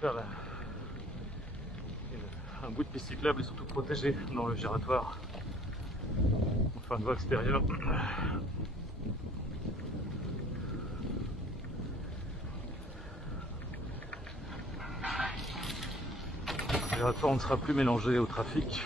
faire un bout de piste cyclable et surtout protégé dans le giratoire. Enfin, une voie extérieure. Le giratoire ne sera plus mélangé au trafic.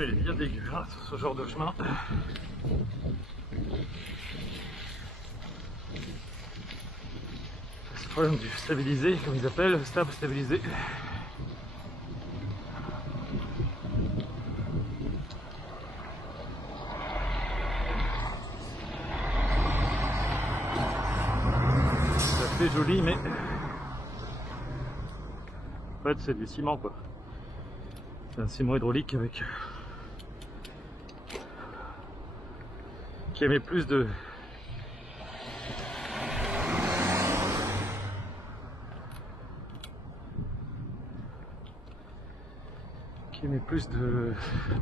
Il est bien dégueu hein, ce genre de chemin. C'est le problème du stabilisé, comme ils appellent, stable stabilisé. Ça fait joli, mais en fait c'est du ciment quoi. C'est un ciment hydraulique avec qui émet plus de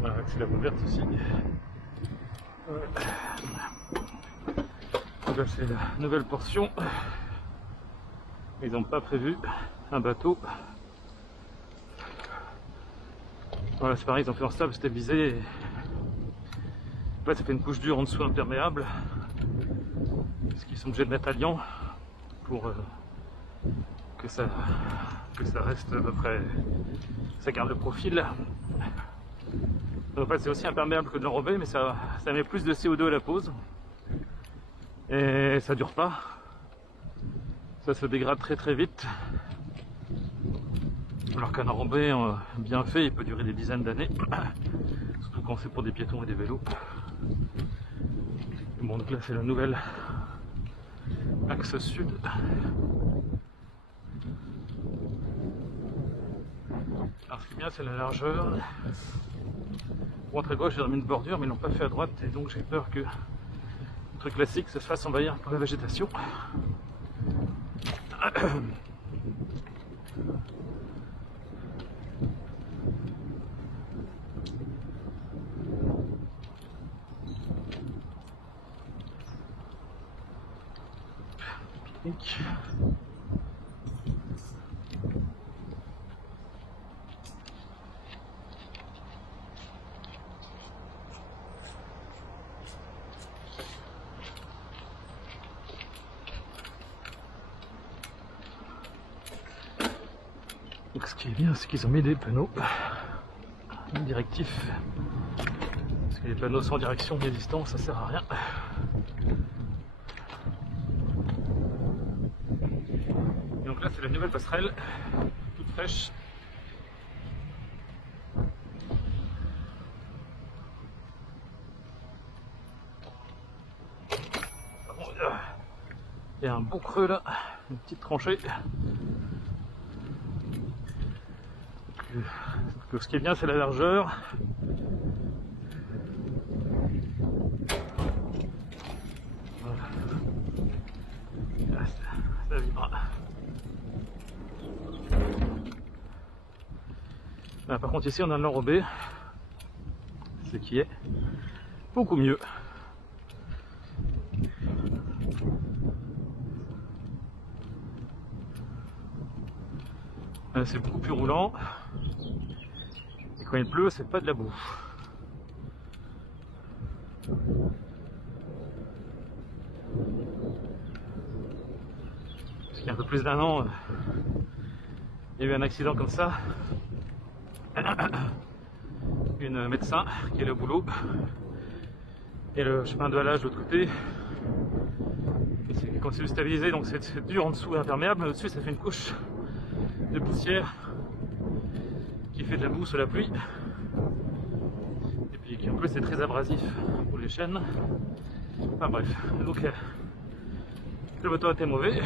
voilà, c'est la verte aussi. Donc là c'est la nouvelle portion. Ils n'ont pas prévu un bateau. Voilà, c'est pareil, ils ont fait en stable stabilisé. En fait, ça fait une couche dure en dessous imperméable. Parce qu'ils sont obligés de mettre à liant pour que ça reste à peu près. Ça garde le profil. Donc, en fait, c'est aussi imperméable que de l'enrobé, mais ça met plus de CO2 à la pose. Et ça dure pas. Ça se dégrade très très vite. Alors qu'un enrobé bien fait, il peut durer des dizaines d'années. Surtout quand c'est pour des piétons et des vélos. Bon, donc là c'est la nouvelle axe sud. Alors ce qui est bien c'est la largeur. Bon, à gauche j'ai remis une bordure mais ils l'ont pas fait à droite et donc j'ai peur que le truc classique ça se fasse envahir par la végétation. Donc ce qui est bien, c'est qu'ils ont mis des panneaux directifs. Parce que les panneaux sans direction ni distance, ça sert à rien. Et donc là, c'est la nouvelle passerelle, toute fraîche. Il y a un bon creux là, une petite tranchée. Donc, ce qui est bien, c'est la largeur. Voilà. Ça vibre. Là, par contre, ici, on a l'enrobé, ce qui est beaucoup mieux. C'est beaucoup plus roulant. Et quand il pleut, c'est pas de la boue. Parce qu'il y a un peu plus d'un an, il y a eu un accident comme ça. Une médecin qui est au boulot. Et le chemin de halage de l'autre côté. Quand c'est stabilisé, donc c'est dur en dessous et imperméable, mais au-dessus ça fait une couche de poussière qui fait de la boue sous la pluie et puis qui en plus est très abrasif pour les chaînes. Enfin bref, donc le moteur était mauvais.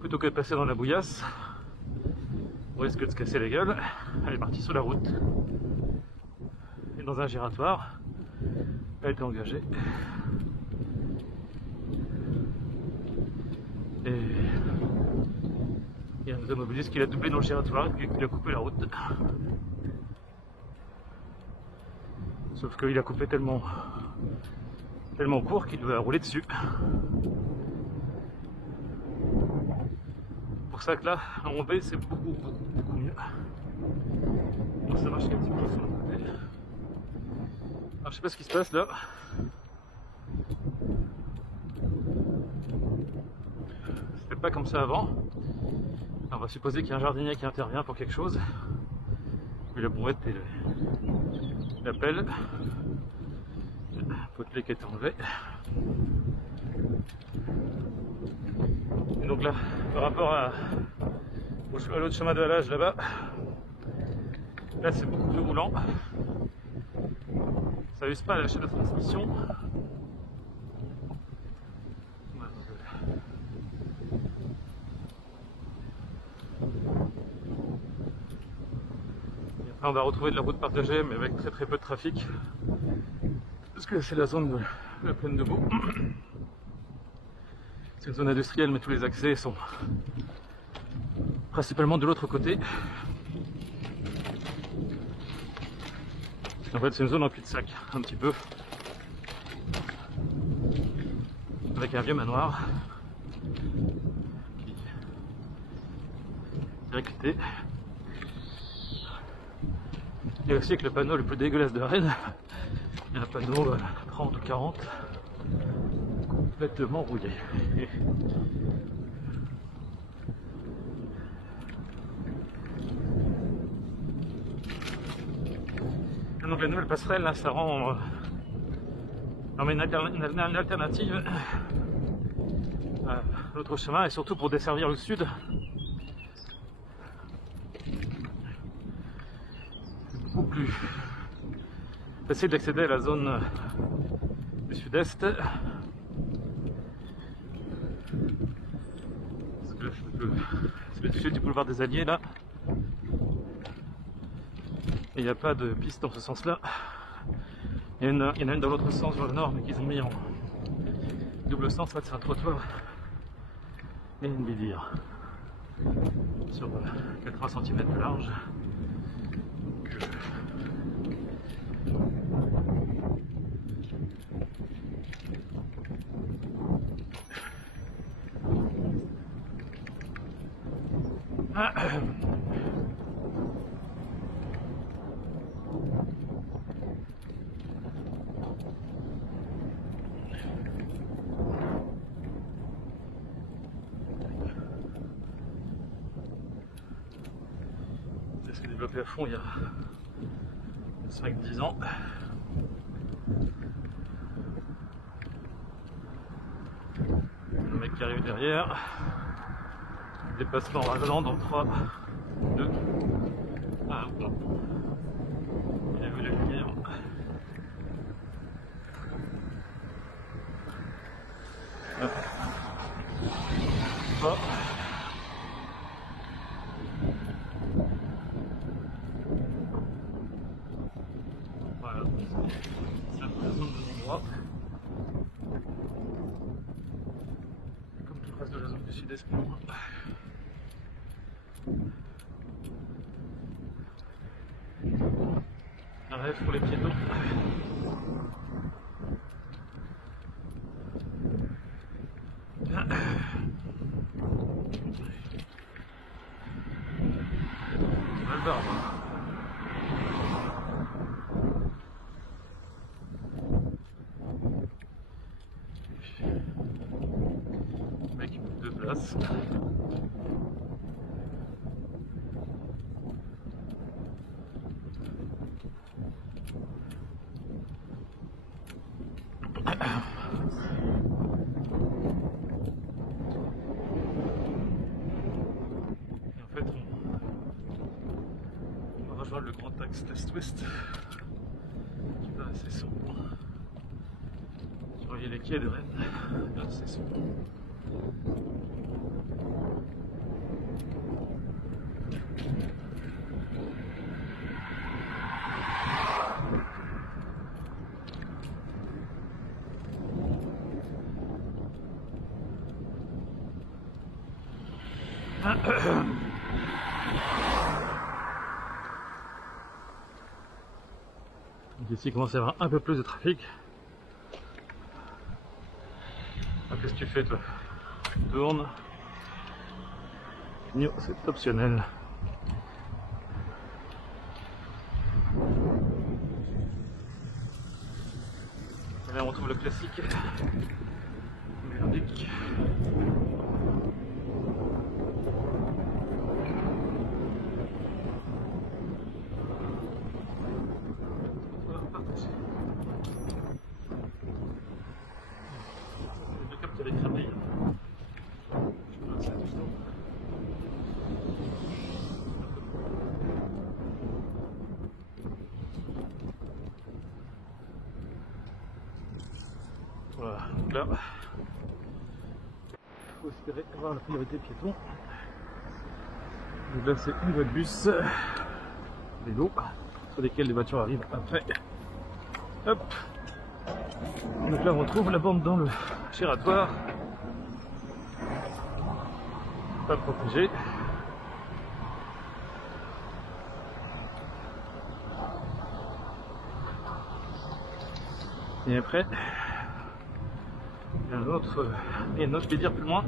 Plutôt que de passer dans la bouillasse, on risque de se casser la gueule. Elle est partie sur la route. Et dans un giratoire, elle a été engagée. Et il y a un automobiliste qui l'a doublé dans le giratoire et puis qui a coupé la route. Sauf qu'il a coupé tellement court qu'il doit rouler dessus. C'est pour ça que là, en B, c'est beaucoup mieux. Donc ça marche un petit peu sur le côté. Alors je sais pas ce qui se passe là. C'était pas comme ça avant. On va supposer qu'il y a un jardinier qui intervient pour quelque chose. Puis la brouette et la pelle. Le potelet qui a été enlevé. Et donc là, par rapport à l'autre chemin de halage là-bas, là c'est beaucoup plus roulant. Ça use pas à lâcher la transmission. Là, on va retrouver de la route partagée, mais avec très peu de trafic. Parce que c'est la zone de la plaine de Meaux. C'est une zone industrielle, mais tous les accès sont principalement de l'autre côté. En fait, c'est une zone en cul-de-sac, un petit peu. Avec un vieux manoir qui est quitté. Il y a aussi avec le panneau le plus dégueulasse de Rennes. Il y a un panneau 30 ou 40 complètement rouillé. Donc la nouvelle passerelle, là, ça rend une alternative à l'autre chemin, et surtout pour desservir le sud. Beaucoup plus facile d'accéder à la zone du sud-est. Parce que c'est le sud du boulevard des Alliés là. Et il n'y a pas de piste dans ce sens-là. Il y en a une dans l'autre sens, vers le nord, mais qu'ils ont mis en double sens. En fait, c'est un trottoir et une bidire sur 80 cm de large. Ça s'est développé à fond il y a 5-10 ans. Le mec qui arrive derrière, dépassement rasant dans 3, 2, 1. Il a vu la lumière. Bon. Voilà, c'est la zone de l'endroit. Comme tout le reste de la zone du sud-est. Un rêve pour les piétons. Mec de place. Le grand axe Est-Ouest. quai de Rennes. Regarde, c'est ça. Ici il commence à y avoir un peu plus de trafic. Ah, qu'est-ce que tu fais toi? Tu tournes. C'est optionnel. Et là on retrouve le classique. Merdique. Voilà, donc là, il faut espérer avoir la priorité piéton. Donc là, c'est une voie de bus, vélo, sur lesquels les voitures arrivent après. Hop. Donc là, on retrouve la bande dans le giratoire. Pas protégée. Et après, il y a un autre délire plus loin,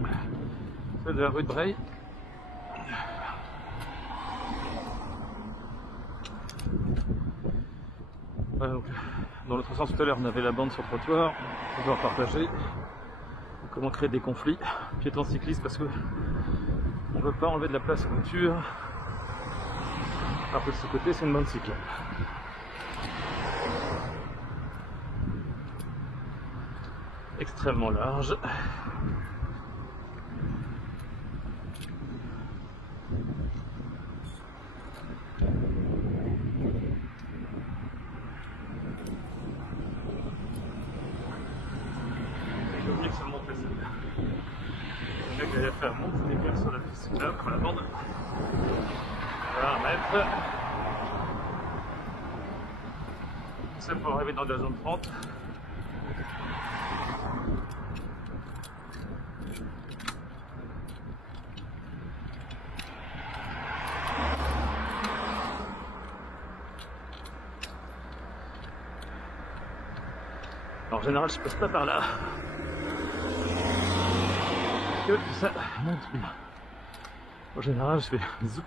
celle de la rue de Breil. Voilà, donc, dans l'autre sens tout à l'heure, on avait la bande sur le trottoir, trottoir partagé. Comment créer des conflits piétons cyclistes parce que on ne veut pas enlever de la place aux voitures. Alors que de ce côté, c'est une bande cyclable. Extrêmement large. J'ai oublié que ça montait celle-là. Le mec avait fait un monte, c'est des sur la piste là, pour la bande. Voilà, 1 mètre. C'est pour arriver dans la zone 30. Alors, en général, je passe pas par là. Que ça monte bien. En général, je fais zouk.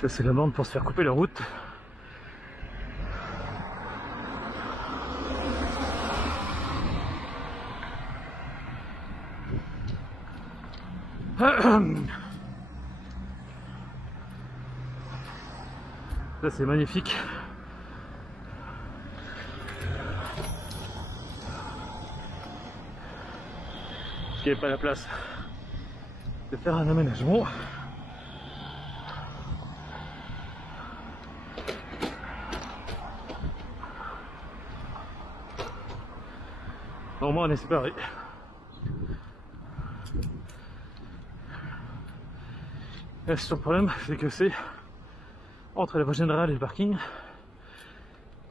Ça, c'est la bande pour se faire couper la route. Ça, c'est magnifique. Parce qu'il n'y avait pas la place de faire un aménagement. Au moins on est séparés. Le seul problème, c'est que c'est entre la voie générale et le parking.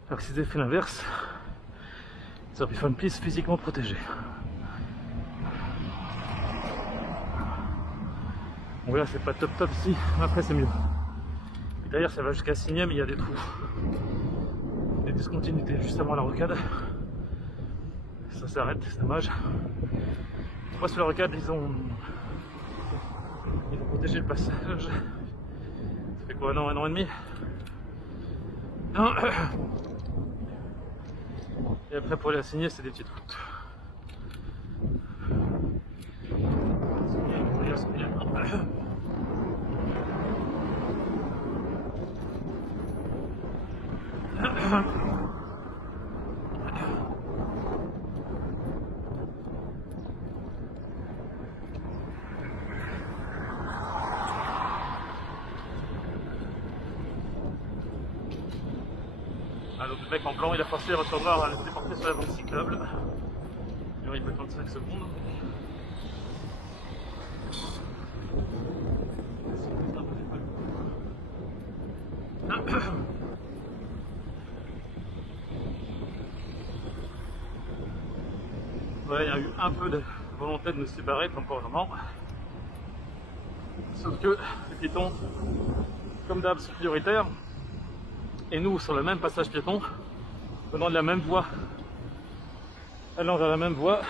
Alors que si c'était fait l'inverse, ça aurait pu faire une piste physiquement protégée. Bon là c'est pas top ici, mais après c'est mieux. Et derrière ça va jusqu'à Signem, il y a des trous. Des discontinuités juste avant la rocade. Ça s'arrête, c'est dommage. Moi sur la rocade ils ont protégé le passage. Ça fait quoi, un an et demi. Et après pour aller à Signer c'est des petites routes. Ah, donc le mec en blanc il a forcé la voiture noire à se déporter sur la bande cyclable. Il peut attendre 5 secondes. Ouais, il y a eu un peu de volonté de nous séparer temporairement. Sauf que les piétons, comme d'hab, sont prioritaires. Et nous, sur le même passage piéton, venant de la même voie, allant vers la même voie,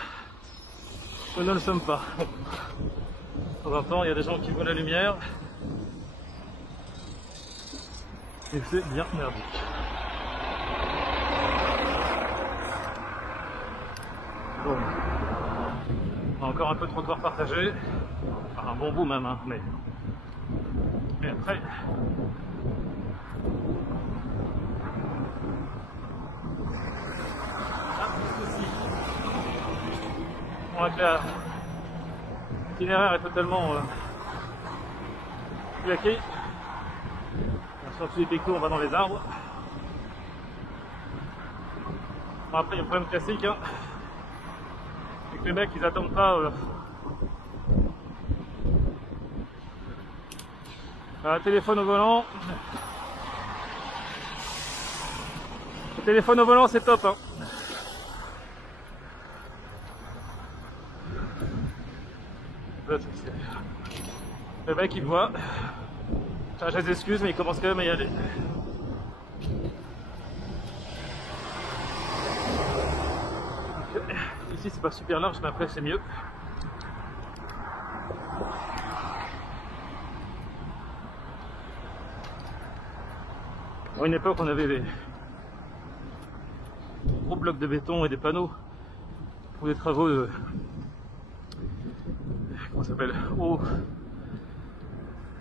nous ne le sommes pas. De temps en temps, il y a des gens qui voient la lumière. Et c'est bien merdique. Bon. On a encore un peu de trottoir partagé. Enfin, un bon bout même, hein, mais après... Bon, l'itinéraire est totalement claqué. On sort tous les pécos, on va dans les arbres. Bon, après, il y a le problème classique, hein, c'est que les mecs ils attendent pas téléphone au volant. Le téléphone au volant, c'est top, hein. Le mec il me voit, enfin, je les excuse mais il commence quand même à y aller. Donc, ici c'est pas super large mais après c'est mieux. À une époque on avait des gros blocs de béton et des panneaux pour des travaux de... Comment ça s'appelle?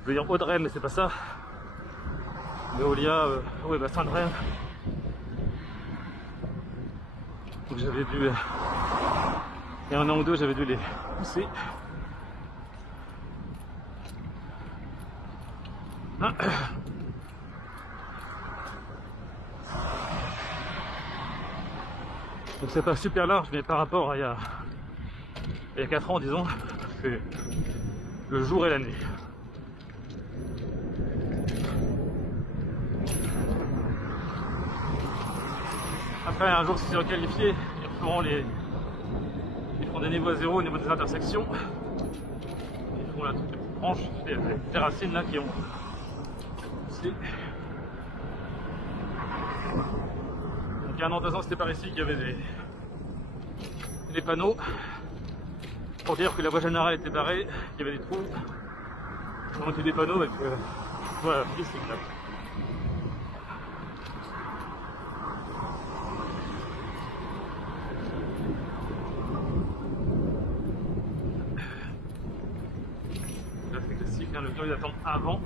Je veux dire Audrey, mais c'est pas ça. Veolia, oui, bah Saint-Drem. Donc j'avais dû, il y a un an ou deux, j'avais dû les pousser. Ah. Donc c'est pas super large, mais par rapport à il y a 4 ans, disons, c'est le jour et la nuit. Après, un jour, si c'est requalifié, ils feront des niveaux à zéro au niveau des intersections. Ils feront la toute petite branche, des racines là qui ont poussé. Donc, il y a un an, 2 ans, c'était par ici qu'il y avait des panneaux pour dire que la voie générale était barrée, qu'il y avait des trous. Ils ont monté des panneaux avec voilà, des cyclables. Là c'est classique, hein, le temps il attend avant.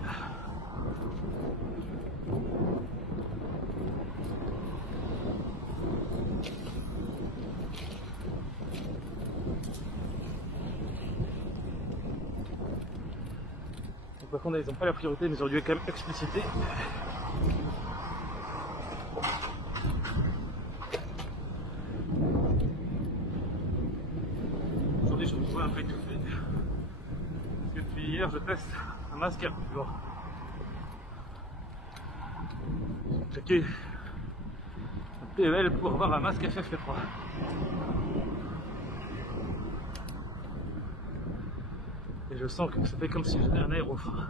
Par contre, ils n'ont pas la priorité, mais ils auraient dû quand même expliciter. Aujourd'hui, je me trouve un peu étouffé. Parce que depuis hier, je teste un masque à Mercure. J'ai checké un PEL pour avoir un masque FFP3. Et je sens que ça fait comme si j'avais un aérofrein.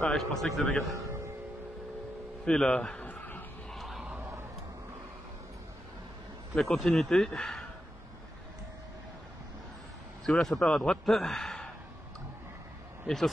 Ah, je pensais qu'ils avaient fait la continuité. Parce que là ça part à droite. Et 60